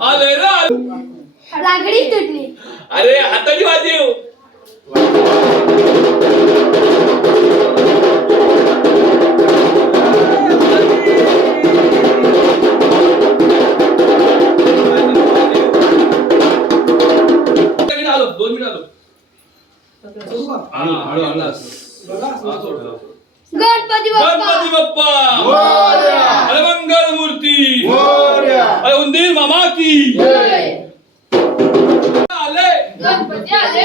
आले रागडी तुटली. अरे हाताची वाजीव आलो दोन मिनिट आलो हळू हळू. हळू गणपती गणपती बाप्पा. मोरया! अरे मंगल मूर्ती. मोरया! अरे उंदीर मामा की. बाप्पा आले. गणपती आले.